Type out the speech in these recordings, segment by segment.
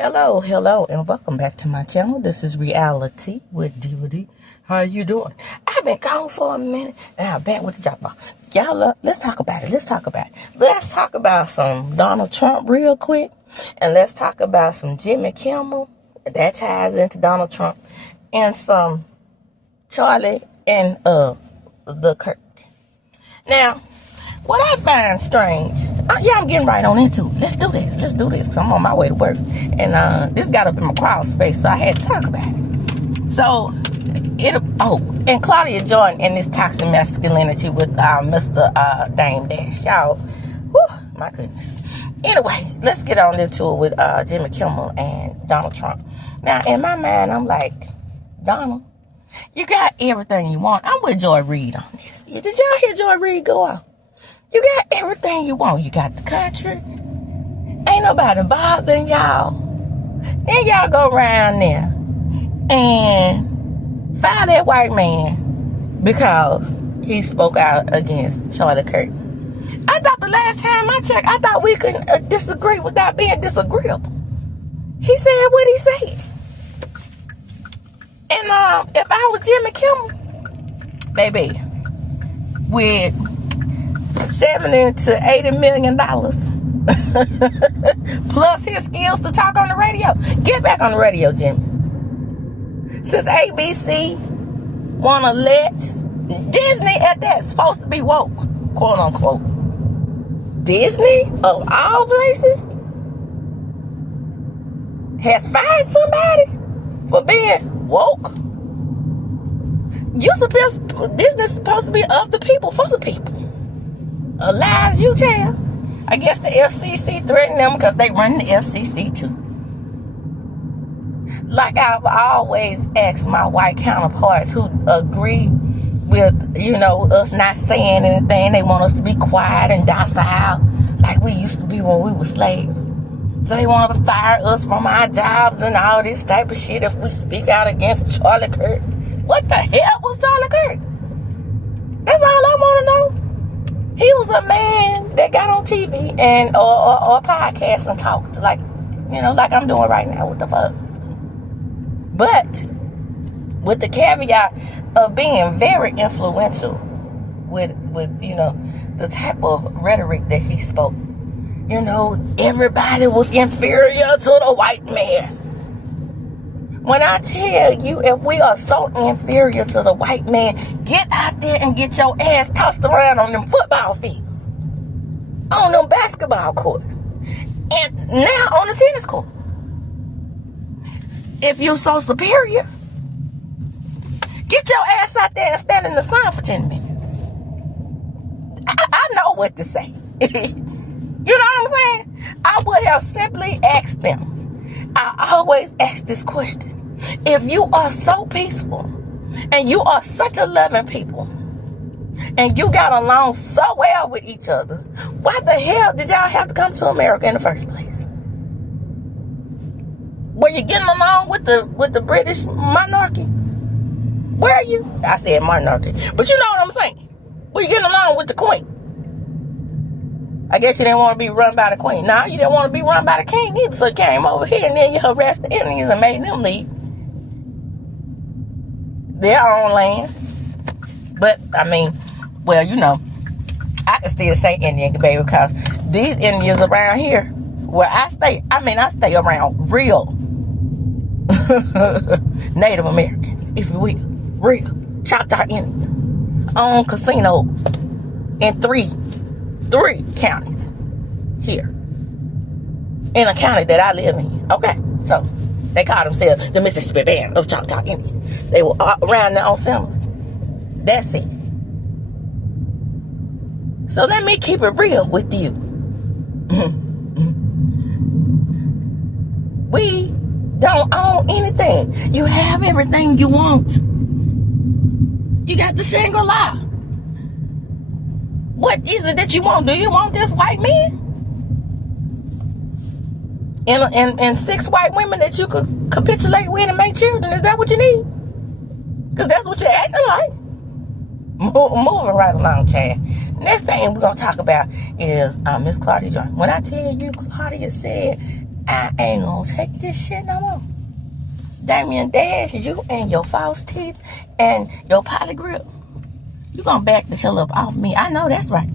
Hello, and welcome back to my channel. This is Reality with DVD. How you doing? I've been gone for a minute, and I'm back with the job. Y'all, let's talk about it. Let's talk about some Donald Trump real quick, and let's talk about some Jimmy Kimmel. That ties into Donald Trump, and some Charlie and the Kirk. Now, what I find strange, I'm getting right on into it. Let's do this, because I'm on my way to work. And this got up in my crawl space, so I had to talk about it. So, and Claudia joined in this toxic masculinity with Mr. Dame Dash. Y'all, whew, my goodness. Anyway, let's get on into it with Jimmy Kimmel and Donald Trump. Now, in my mind, I'm like, Donald, you got everything you want. I'm with Joy Reid on this. Did y'all hear Joy Reid go out? You got everything you want. You got the country. Ain't nobody bothering y'all. Then y'all go around there and fire that white man because he spoke out against Charlie Kirk. I thought the last time I checked, I thought we could disagree without being disagreeable. He said what he said. And if I was Jimmy Kimmel, baby, with $70 to $80 million plus his skills to talk on the radio. Get back on the radio, Jimmy. Since ABC wanna let Disney at that supposed to be woke, quote unquote. Disney of all places has fired somebody for being woke. Disney's supposed to be of the people, for the people. Lies you tell. I guess the FCC threatened them because they run the FCC too. Like I've always asked my white counterparts who agree with, us not saying anything. They want us to be quiet and docile like we used to be when we were slaves. So they want to fire us from our jobs and all this type of shit if we speak out against Charlie Kirk. What the hell was Charlie Kirk? That's all I want to know. He was a man that got on TV and or podcast and talked like I'm doing right now. What the fuck? But with the caveat of being very influential with the type of rhetoric that he spoke. Everybody was inferior to the white man. When I tell you, if we are so inferior to the white man, get out there and get your ass tossed around on them football fields, on them basketball courts, and now on the tennis court. If you're so superior, get your ass out there and stand in the sun for 10 minutes. I know what to say. You know what I'm saying? I would have simply asked them. I always ask this question. If you are so peaceful and you are such a loving people and you got along so well with each other, why the hell did y'all have to come to America in the first place? Were you getting along with the British monarchy? Were you? I said monarchy, but you know what I'm saying. Were you getting along with the queen? I guess you didn't want to be run by the queen. Nah, you didn't want to be run by the king either. So you came over here and then you harassed the Indians and made them leave their own lands. But, I can still say Indian, baby, because these Indians around here, where I stay around real Native Americans, if you will. Real Choctaw Indians. Own casinos in three counties here. In a county that I live in. Okay, so they call themselves the Mississippi Band of Choctaw Indians. They were around their own summers. That's it. So let me keep it real with you. We don't own anything. You have everything you want. You got the Shangri-La. What is it that you want? Do you want this white man? And 6 white women that you could capitulate with and make children? Is that what you need? Because that's what you're acting like. Moving right along, Chad. Next thing we're going to talk about is Miss Claudia joined. When I tell you, Claudia said, I ain't gonna take this shit no more. Damian Dash, you and your false teeth and your poly grip, you gonna back the hell up off me. I know that's right.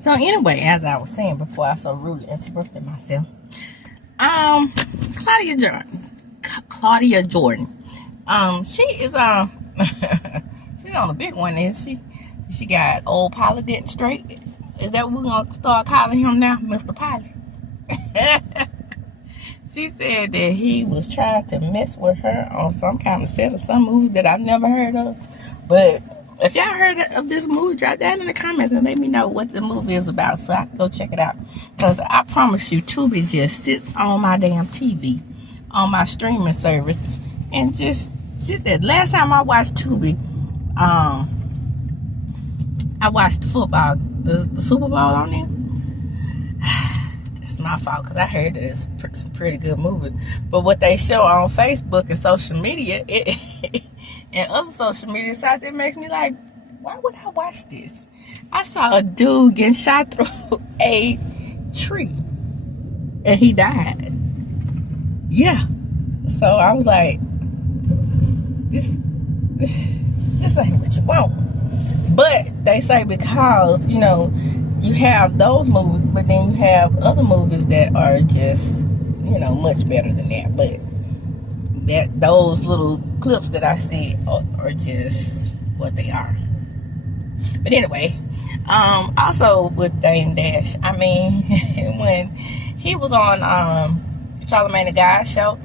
So anyway, as I was saying before I so rudely interrupted myself, Claudia Jordan, she is she's on a big one, is she? She got old Pilot Dent straight. Is that what we're gonna start calling him now, Mr. Pilot? She said that he was trying to mess with her on some kind of set of some movie that I've never heard of. But if y'all heard of this movie, drop down in the comments and let me know what the movie is about so I can go check it out. Because I promise you, Tubi just sits on my damn TV, on my streaming service, and just sit there. Last time I watched Tubi, I watched the football, the Super Bowl on there. That's my fault because I heard that it's some pretty good movies. But what they show on Facebook and social media, and other social media sites, it makes me like, why would I watch this? I saw a dude getting shot through a tree and he died. Yeah. So I was like, this ain't what you want. But they say because, you know, you have those movies, but then you have other movies that are just, you know, much better than that. But those little clips that I see are just what they are. But anyway, also with Dame Dash, I mean, when he was on Charlamagne the God show,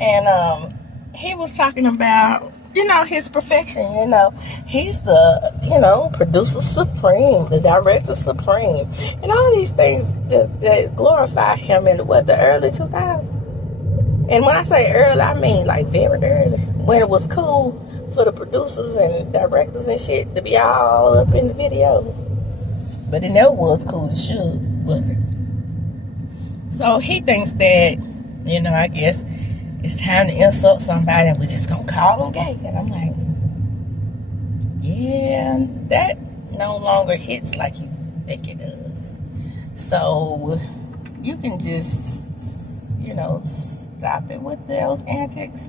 and he was talking about, you know, his perfection. You know, he's the, you know, producer supreme, the director supreme, and all these things that glorify him in the early 2000s. And when I say early, I mean like very early, when it was cool for the producers and directors and shit to be all up in the video. But it never was cool to shoot, was it? So he thinks that, you know, I guess it's time to insult somebody and we're just gonna call them gay. And I'm like, yeah, that no longer hits like you think it does. So you can just, you know, stop it with those antics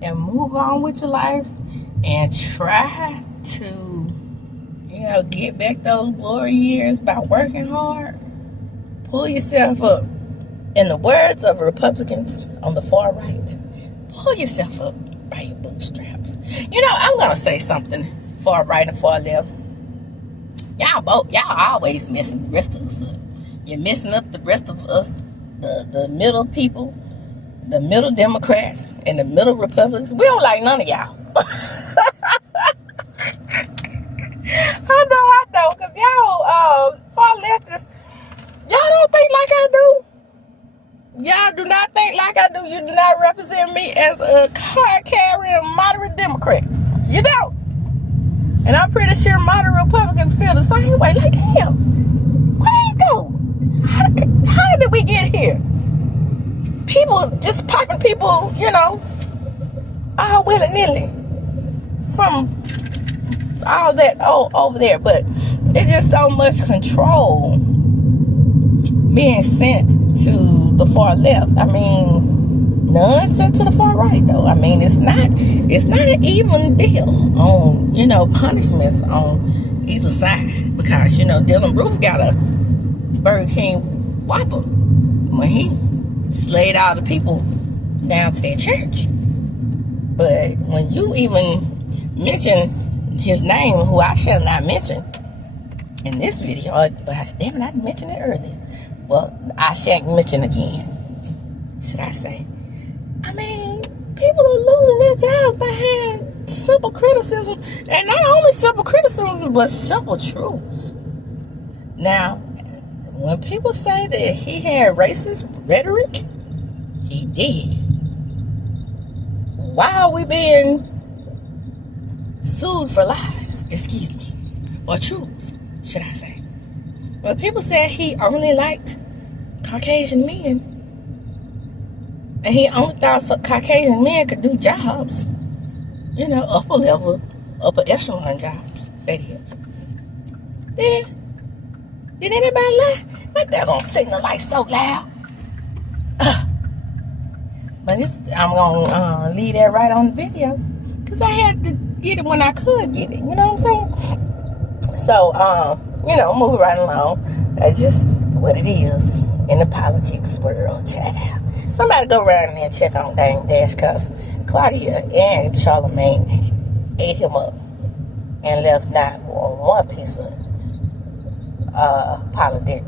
and move on with your life and try to, you know, get back those glory years by working hard. Pull yourself up. In the words of Republicans on the far right, pull yourself up by your bootstraps. You know, I'm gonna say something, far right and far left. Y'all always messing the rest of us up. You're messing up the rest of us, the middle people, the middle Democrats, and the middle Republicans. We don't like none of y'all. I know, because y'all far leftists, y'all don't think like I do. Y'all do not think like I do. You do not represent me as a card-carrying moderate Democrat. You don't. And I'm pretty sure moderate Republicans feel the same way. Like, damn, where did it go? How did we get here? People just popping people, you know, all willy-nilly from all that over there. But it's just so much control being sent to the far left. I mean, none sent to the far right though. I mean, it's not an even deal on, you know, punishments on either side, because, you know, Dylan Roof got a Burger King Whopper when he slayed all the people down to their church. But when you even mention his name, who I shall not mention in this video, but damn it, I mentioned it earlier. Well, I shan't mention again, should I say. I mean, people are losing their jobs behind simple criticism. And not only simple criticism, but simple truths. Now, when people say that he had racist rhetoric, he did. Why are we being sued for lies? Excuse me. Or truth, should I say. When people said he only liked Caucasian men, and he only thought Caucasian men could do jobs, you know, upper echelon jobs, that is. Then Did anybody lie? My daggone signal light so loud. But I'm gonna leave that right on the video, cause I had to get it when I could get it. You know what I'm saying? So move right along. That's just what it is in the politics world, child. Somebody go around there and check on Dame Dash, cause Claudia and Charlamagne ate him up and left not one piece of politics.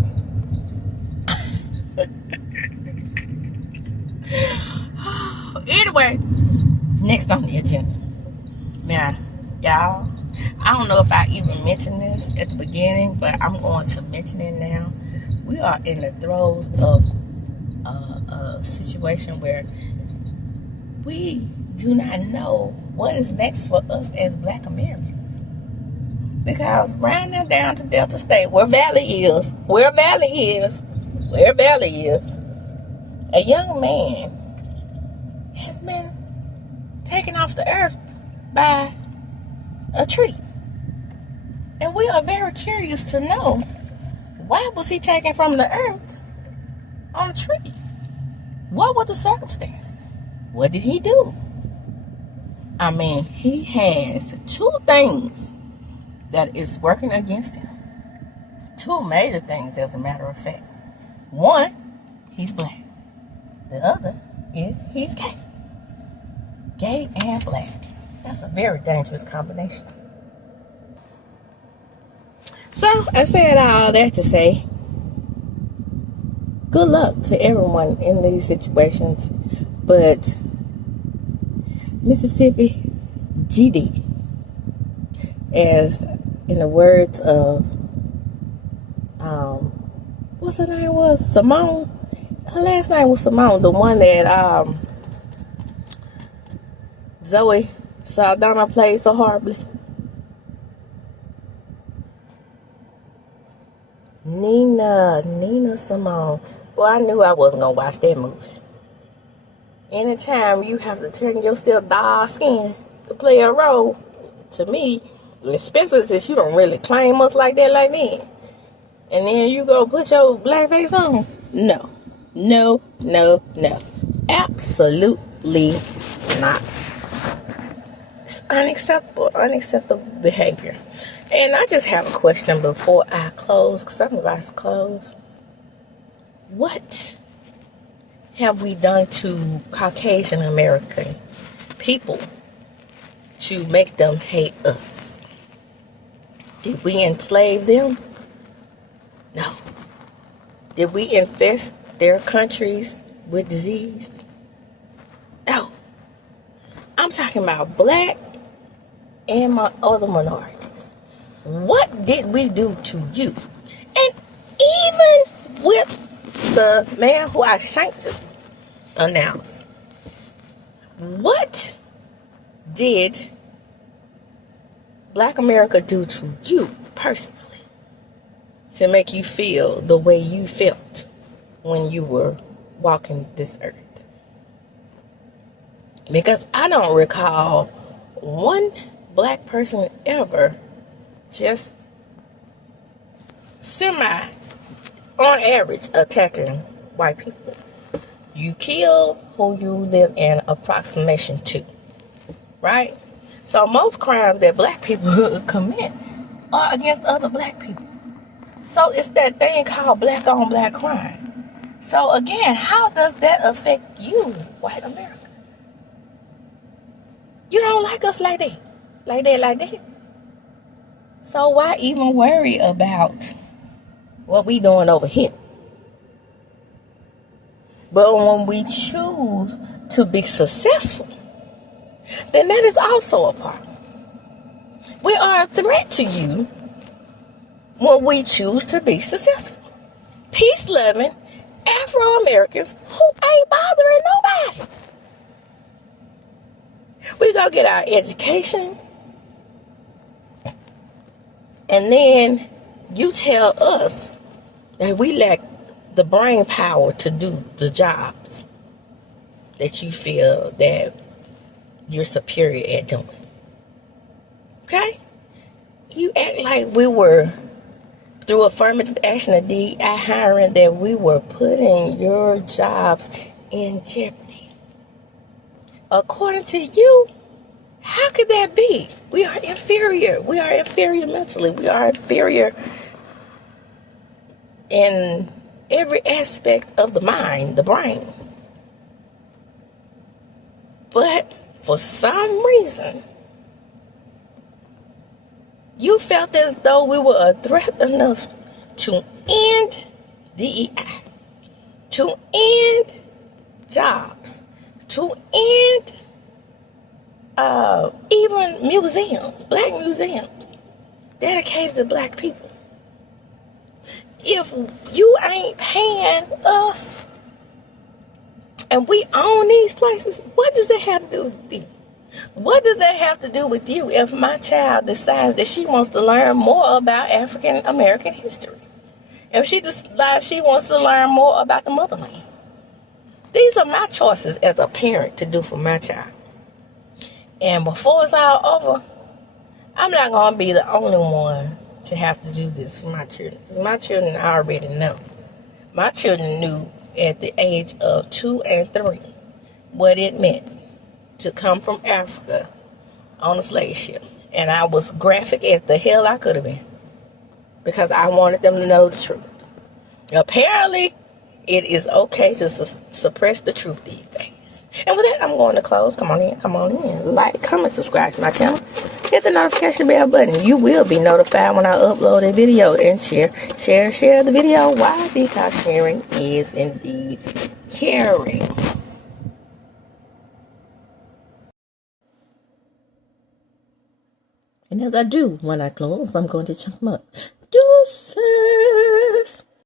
Anyway, next on the agenda. Now, y'all, I don't know if I even mentioned this at the beginning, but I'm going to mention it now. We are in the throes of a situation where we do not know what is next for us as Black Americans. Because right now down to Delta State, where Valley is, a young man has been taken off the earth by a tree. And we are very curious to know, why was he taken from the earth on a tree? What were the circumstances? What did he do? I mean, he has two things that is working against him. Two major things, as a matter of fact. One, he's Black. The other is he's gay. Gay and Black. That's a very dangerous combination. So, I said all that to say, good luck to everyone in these situations, but Mississippi GD, as in the words of, what's her name was? Simone? Her last name was Simone, the one that Zoe Saldana played so horribly. Nina Simone. Boy, I knew I wasn't gonna watch that movie. Anytime you have to turn yourself dark skin to play a role, to me, especially since you don't really claim us like that, and then you go put your black face on. No. Absolutely not. It's unacceptable behavior. And I just have a question before I close, because I'm about to close. What have we done to Caucasian American people to make them hate us? Did we enslave them? No. Did we infest their countries with disease? No. I'm talking about Black and my other minorities. What did we do to you? And even with the man who I shanked announced, what did Black America do to you personally to make you feel the way you felt when you were walking this earth? Because I don't recall one Black person ever just on average, attacking white people. You kill who you live in approximation to, right? So most crimes that Black people commit are against other Black people. So it's that thing called Black on Black crime. So again, how does that affect you, white America? You don't like us like that. So why even worry about what we doing over here? But when we choose to be successful, then that is also a problem. We are a threat to you when we choose to be successful. Peace-loving Afro-Americans who ain't bothering nobody. We go get our education, and then you tell us that we lack the brain power to do the jobs that you feel that you're superior at doing. Okay? You act like we were through affirmative action and DEI hiring that we were putting your jobs in jeopardy. According to you, how could that be? We are inferior. We are inferior mentally. We are inferior in every aspect of the mind, the brain. But for some reason, you felt as though we were a threat enough to end DEI, to end jobs, to end even museums, black museums dedicated to black people. If you ain't paying us and we own these places, what does that have to do with you? What does that have to do with you if my child decides that she wants to learn more about African American history? If she decides she wants to learn more about the motherland? These are my choices as a parent to do for my child. And before it's all over, I'm not going to be the only one to have to do this for my children. Because my children already know. My children knew at the age of 2 and 3 what it meant to come from Africa on a slave ship. And I was graphic as the hell I could have been. Because I wanted them to know the truth. Apparently, it is okay to suppress the truth these days. And with that, I'm going to close. Come on in. Like, comment, subscribe to my channel. Hit the notification bell button. You will be notified when I upload a video. And share the video. Why? Because sharing is indeed caring. And as I do when I close, I'm going to chunk them up.